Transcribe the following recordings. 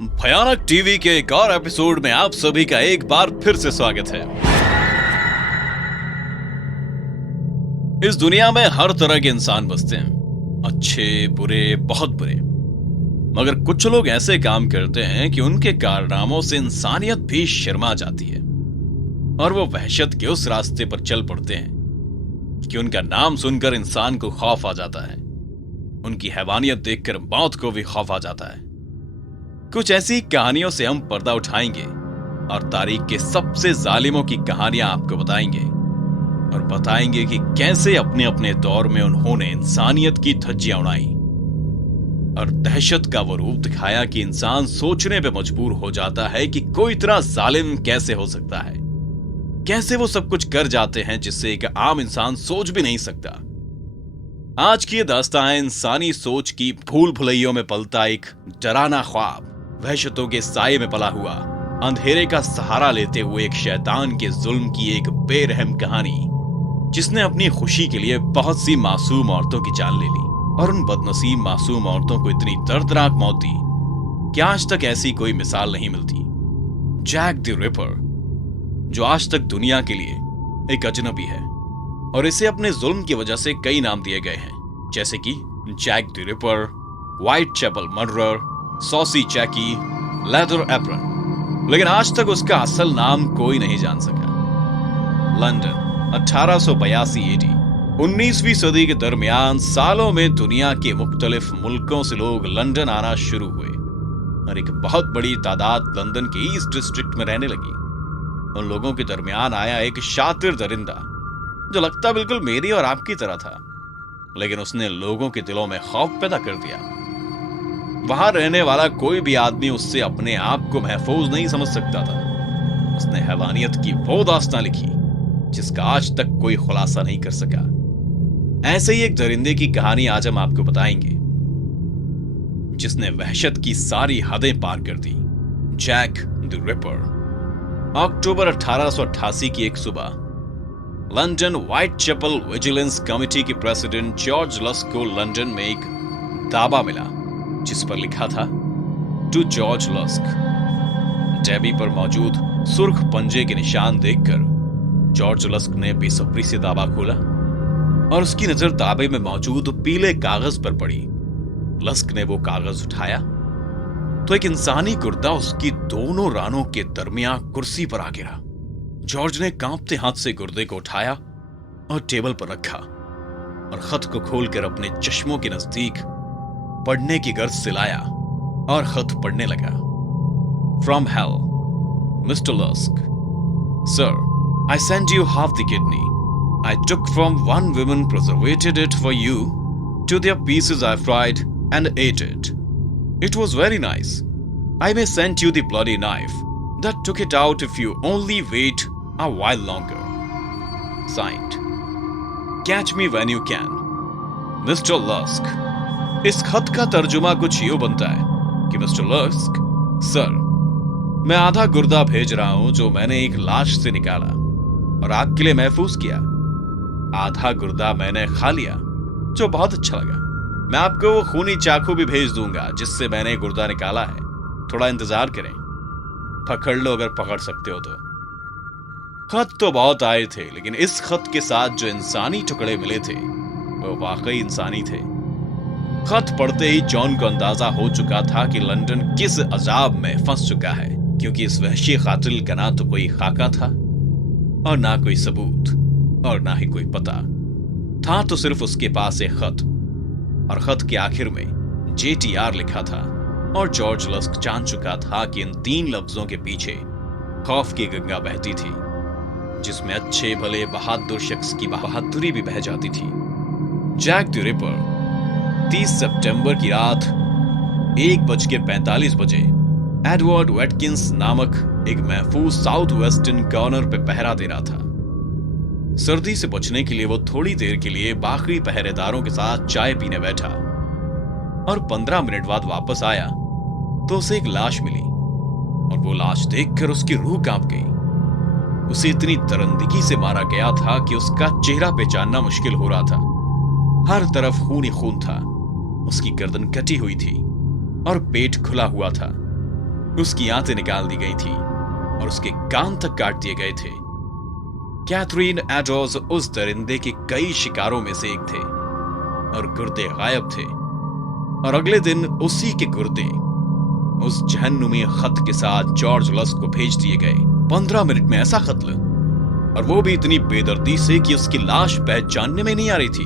भयानक टीवी के एक और एपिसोड में आप सभी का एक बार फिर से स्वागत है। इस दुनिया में हर तरह के इंसान बसते हैं, अच्छे, बुरे, बहुत बुरे। मगर कुछ लोग ऐसे काम करते हैं कि उनके कारनामों से इंसानियत भी शर्मा जाती है और वो वहशत के उस रास्ते पर चल पड़ते हैं कि उनका नाम सुनकर इंसान को खौफ आ जाता है, उनकी हैवानियत देखकर मौत को भी खौफ आ जाता है। कुछ ऐसी कहानियों से हम पर्दा उठाएंगे और तारीख के सबसे जालिमों की कहानियां आपको बताएंगे और बताएंगे कि कैसे अपने अपने दौर में उन्होंने इंसानियत की धज्जियां उड़ाई और दहशत का वो रूप दिखाया कि इंसान सोचने पे मजबूर हो जाता है कि कोई इतना जालिम कैसे हो सकता है, कैसे वो सब कुछ कर जाते हैं जिससे एक आम इंसान सोच भी नहीं सकता। आज की ये दास्तां है इंसानी सोच की भूल भुलैयों में पलता एक डराना ख्वाब, वहशतों के साये में पला हुआ, अंधेरे का सहारा लेते हुए एक शैतान के जुल्म की एक बेरहम कहानी जिसने अपनी खुशी के लिए बहुत सी मासूम औरतों की जान ले ली और उन बदनसीब मासूम औरतों को इतनी दर्दनाक मौत दी कि आज तक ऐसी कोई मिसाल नहीं मिलती। जैक द रिपर, जो आज तक दुनिया के लिए एक अजनबी है और इसे अपने जुल्म की वजह से कई नाम दिए गए हैं, जैसे कि Jack the Ripper, Whitechapel murderer, Saucy Jacky, Leather Apron, लेकिन आज तक उसका असल नाम कोई नहीं जान सका। London 1882 AD. 19वीं सदी के दरमियान सालों में दुनिया के मुख्तलिफ मुल्कों से लोग लंदन आना शुरू हुए और एक बहुत बड़ी तादाद लंदन के ईस्ट डिस्ट्रिक्ट में रहने लगी। उन लोगों के दरमियान आया एक शातिर दरिंदा जो लगता बिल्कुल मेरी और आपकी तरह था, लेकिन उसने लोगों के दिलों में खौफ पैदा कर दिया। वहां रहने वाला कोई भी आदमी उससे अपने आप को महफूज नहीं समझ सकता था। उसने हैवानियत की वो दास्तां लिखी जिसका आज तक कोई खुलासा नहीं कर सका। ऐसे ही एक दरिंदे की कहानी आज हम आपको बताएंगे जिसने वहशत की सारी हदें पार कर दी। Jack the Ripper. अक्टूबर 1888 की एक सुबह London Whitechapel vigilance committee के प्रेसिडेंट जॉर्ज लस्क को लंदन में एक दावा मिला जिस पर लिखा था, टू जॉर्ज लस्क। डेबी पर मौजूद सुर्ख पंजे के निशान देखकर जॉर्ज लस्क ने बेसब्री से दावा खोला और उसकी नजर दावे में मौजूद पीले कागज पर पड़ी। लस्क ने वो कागज उठाया तो एक इंसानी गुर्दा उसकी दोनों रानों के दरमियान कुर्सी पर आ गिरा। जॉर्ज ने कांपते हाथ से गुर्दे को उठाया और टेबल पर रखा और खत को खोलकर अपने चश्मों के नजदीक पढ़ने की गर्ज से लाया और खत पढ़ने लगा। From hell, mister Lusk, sir, I send you half the kidney. I took from one woman, preservated it for you. To their pieces I fried and ate it. It was very nice. I may send you the bloody knife that took it out if you only wait a while longer. Signed, catch me when you can, Mr. Lusk. इस खत का तर्जुमा कुछ यूं बनता है कि mister Lusk, sir, मैं आधा गुर्दा भेज रहा हूं जो मैंने एक लाश से निकाला और आपके लिए महफूज किया। आधा गुर्दा मैंने खा लिया जो बहुत अच्छा लगा। मैं आपको वो खूनी चाकू भी भेज दूंगा जिससे मैंने गुर्दा निकाला है। थोड़ा इंतजार करें, पकड़ लो अगर पकड़ सकते हो तो। खत तो बहुत आए थे, लेकिन इस खत के साथ जो इंसानी टुकड़े मिले थे वो वाकई इंसानी थे। खत पढ़ते ही जॉन को अंदाजा हो चुका था कि लंदन किस अजाब में फंस चुका है, क्योंकि इस वहशी कातिल का ना तो कोई खाका था और ना कोई सबूत और ना ही कोई पता था। तो सिर्फ उसके पास एक खत और खत के आखिर में JTR लिखा था और जॉर्ज लस्क जान चुका था कि इन 3 लफ्जों के पीछे खौफ की गंगा बहती थी जिसमें अच्छे भले बहादुर शख्स की बहादुरी भी बह जाती थी। जैक द रिपर 30 सितंबर की रात 1:45 बजे एडवर्ड वेटकिंस नामक एक महफूज साउथ वेस्टर्न कॉर्नर पे पहरा दे रहा था। सर्दी से बचने के लिए वो थोड़ी देर के लिए बाकी पहरेदारों के साथ चाय पीने बैठा और 15 मिनट बाद वापस आया तो उसे एक लाश मिली और वो लाश देखकर उसकी रूह कांप गई। उसे इतनी दरंदगी से मारा गया था कि उसका चेहरा पहचानना मुश्किल हो रहा था। हर तरफ खून ही खून था। उसकी गर्दन कटी हुई थी और पेट खुला हुआ था उसकी आंतें निकाल दी गई थी और उसके कान तक काट दिए गए थे। कैथरीन एडोज उस दरिंदे के कई शिकारों में से एक थे और गुर्दे गायब थे। और अगले दिन उसी के गुर्दे उस जहन्नुमी खत के साथ जॉर्ज लस को भेज दिए गए। 15 मिनट में ऐसा कत्ल, और वो भी इतनी बेदर्दी से कि उसकी लाश पहचानने में नहीं आ रही थी।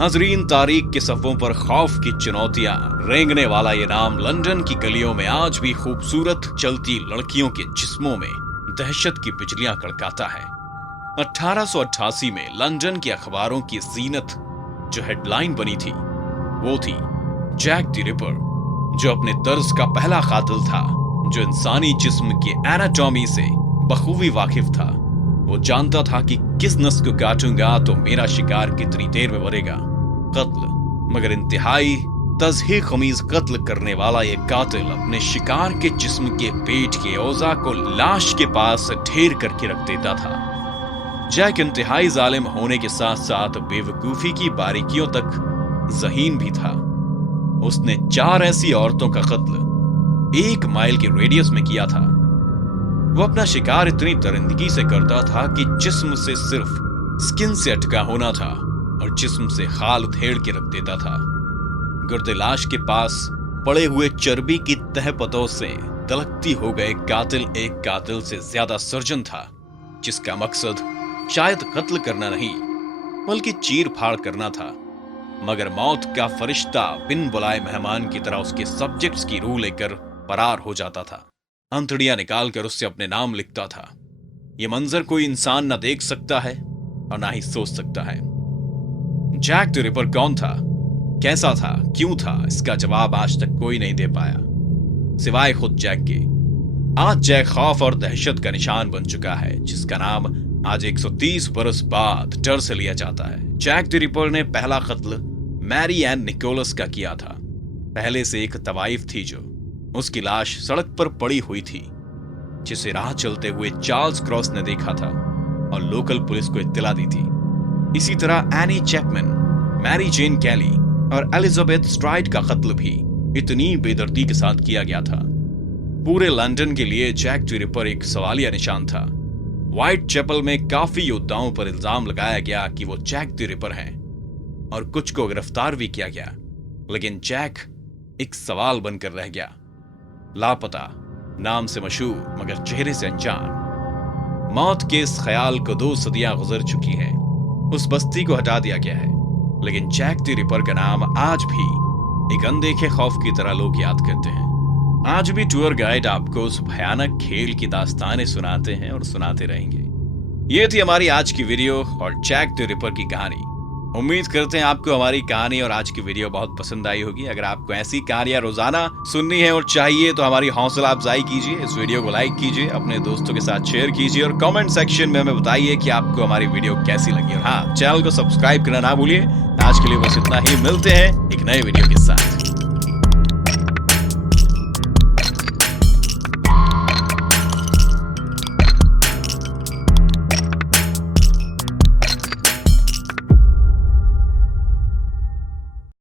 हाजरीन, तारीख के सफ़ों पर खौफ की चुनौतियां रेंगने वाला ये नाम लंदन की गलियों में आज भी खूबसूरत चलती लड़कियों के जिस्मों में दहशत की बिजलियां कड़काता है। 1888 में लंदन के अखबारों की जीनत जो हेडलाइन बनी थी वो थी जैक द रिपर, जो अपने तर्ज का पहला कातिल था, जो इंसानी जिस्म की एनाटॉमी से बखूबी वाकिफ था। वो जानता था कि किस नस को काटूंगा तो मेरा शिकार कितनी देर में मरेगा। कत्ल, मगर इंतहाई तज़हीक़ ख़मीज़ कत्ल करने वाला ये कातिल अपने शिकार के जिस्म के पेट के औज़ा को लाश के पास ढेर करके रख देता था। जैक इंतहाई जालिम होने के साथ साथ बेवकूफी की बारीकियों तक ज़हीन भी था। उसने 4 ऐसी औरतों का कत्ल 1 माइल के रेडियस में किया था। वो अपना शिकार इतनी दरिंदगी से करता था कि जिस्म से सिर्फ स्किन से अटका होना था और जिस्म से खाल उधेड़ के रख देता था। गुर्दे लाश के पास पड़े हुए चर्बी की तह पतों से तलकती हो गए कातिल एक कातिल से ज्यादा सर्जन था, जिसका मकसद शायद कत्ल करना नहीं बल्कि चीर फाड़ करना था। मगर मौत का फरिश्ता बिन बुलाए मेहमान की तरह उसके सब्जेक्ट्स की रूह लेकर फरार हो जाता था। अंतड़ियां निकालकर उससे अपने नाम लिखता था। यह मंजर कोई इंसान ना देख सकता है और ना ही सोच सकता है। जैक द रिपर कौन था, कैसा था, क्यों था, इसका जवाब आज तक कोई नहीं दे पाया सिवाय खुद जैक के। आज जैक खौफ और दहशत का निशान बन चुका है, जिसका नाम आज 130 बरस बाद डर से लिया जाता है। जैक द रिपर ने पहला कत्ल मैरी एन निकोलस का किया था। पहले से एक तवाइफ थी जो उसकी लाश सड़क पर पड़ी हुई थी, जिसे राह चलते हुए चार्ल्स क्रॉस ने देखा था और लोकल पुलिस को इत्तला दी थी। इसी तरह एनी चैपमैन, मैरी जेन कैली और एलिजाबेथ स्ट्राइड का कत्ल भी इतनी बेदर्दी के साथ किया गया था। पूरे लंदन के लिए जैक द रिपर एक सवालिया निशान था। व्हाइट चैपल में काफी योद्धाओं पर इल्जाम लगाया गया कि वो जैक द रिपर हैं और कुछ को गिरफ्तार भी किया गया, लेकिन जैक एक सवाल बनकर रह गया। लापता, नाम से मशहूर मगर चेहरे से अनजान। मौत के इस ख्याल को 2 सदियां गुजर चुकी हैं। उस बस्ती को हटा दिया गया है, लेकिन जैक द रिपर का नाम आज भी एक अनदेखे खौफ की तरह लोग याद करते हैं। आज भी टूर गाइड आपको उस भयानक खेल की दास्तानें सुनाते हैं और सुनाते रहेंगे। ये थी हमारी आज की वीडियो और जैक द रिपर की कहानी। उम्मीद करते हैं आपको हमारी कहानी और आज की वीडियो बहुत पसंद आई होगी। अगर आपको ऐसी कहानियां रोजाना सुननी है और चाहिए तो हमारी हौसला अफजाई कीजिए, इस वीडियो को लाइक कीजिए, अपने दोस्तों के साथ शेयर कीजिए और कमेंट सेक्शन में हमें बताइए कि आपको हमारी वीडियो कैसी लगी। और हाँ, चैनल को सब्सक्राइब करना ना भूलिए। आज के लिए बस इतना ही, मिलते हैं एक नए वीडियो के साथ।